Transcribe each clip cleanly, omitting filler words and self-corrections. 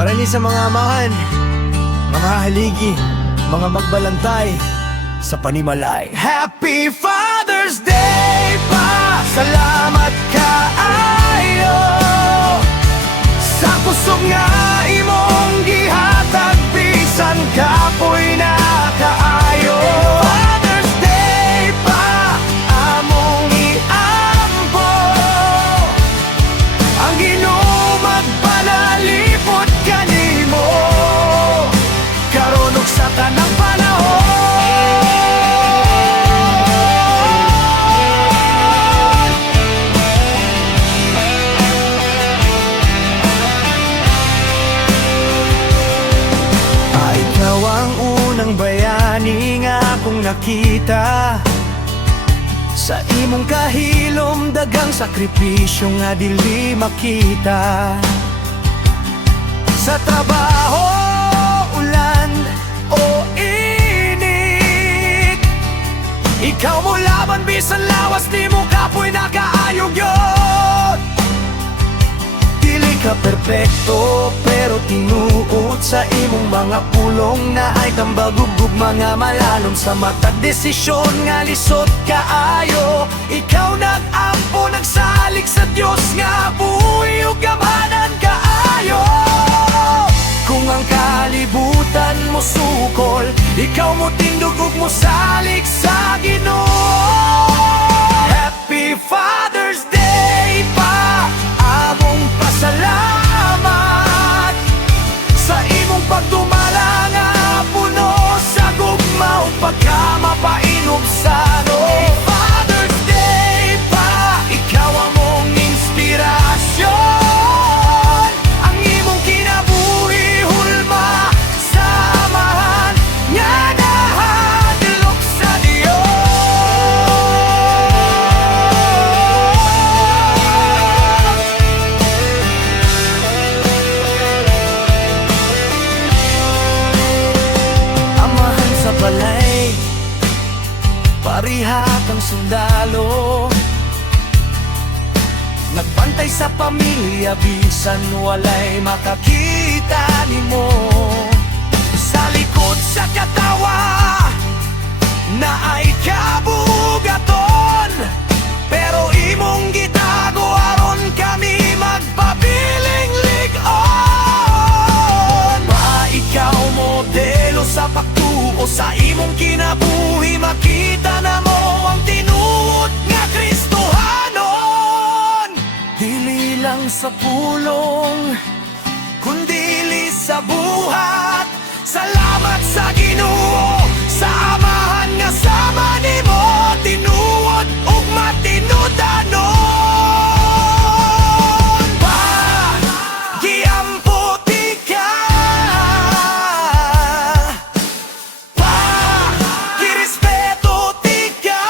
Para ni sa mga amahan, mga haligi, mga magbalantay sa Panimalay. Happy Father's Day pa! Salamat kaayo sa kusog nga imong gihatag, bisan kapoy na kaayo. Father's Day pa, among iampo ang Ginoo magpanalipod kanimo karon ug sa tanang panahon. Ikaw ang unang bayani nga akong nakita, sa imong kahilom dagang sakripisyo nga dili makita. Sa trabaho, ulan o init, ikaw mo laban bisan lawas, di mo kapoy nakaayog yun. Dili ka perpekto pero tinuod sa imong mga pulong na ay tambagugug mga malanom sa matag desisyon nga lisod kaayo. Ikaw nag-ampo, nagsalig sa Dios nga buhi ug gamhanan kaayo. Kung ang kalibutan mo sukol, ikaw mo tindog ug mo salig sa Ginoo. Happy Father's Day pa, among pasalamat sa imong pagdumala nga puno sa gugma ug pagkamapainom sa no. Father's Day pa, ikaw among inspirasyon, ang imong kinabuhi hulma sa amahan nga nahadlok sa Dios. Amahan sa balay, parihat ang sundalo, nagbantay sa pamilya bisan walay makakita nimo. Sa likod sa katawa na ay kabugaton, pero imong gitago aron kami magpabiling lig-on. Pa ikaw modelo sa pagtuo sa imong kinabuhi, makita na mo ang tinuod nga Kristohanon. Dili lang sa pulong, kundili sa buhat. Salamat sa Ginoo, sa amahan nga sama nimo, tinuod ug matinud-anon. Pa, giampo ti ka, pa, girespeto ti ka.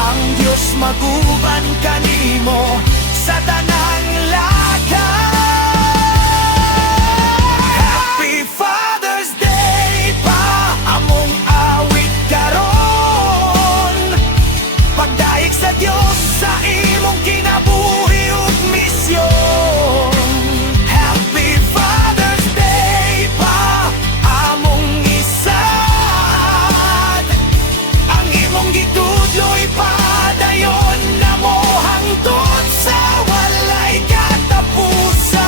Ang Dios maguban kanimo sa tanang lakay. Happy Father's Day pa, among awit karon, pagdaig sa Dios sa imong kinabuhi ug misyon. Happy Father's Day pa, among isad, ang imong gitudloy padayon na mo hangtod sa walay katapusan.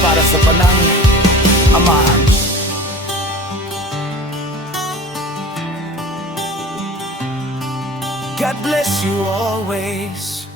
Para sa panang amahan, God bless you always.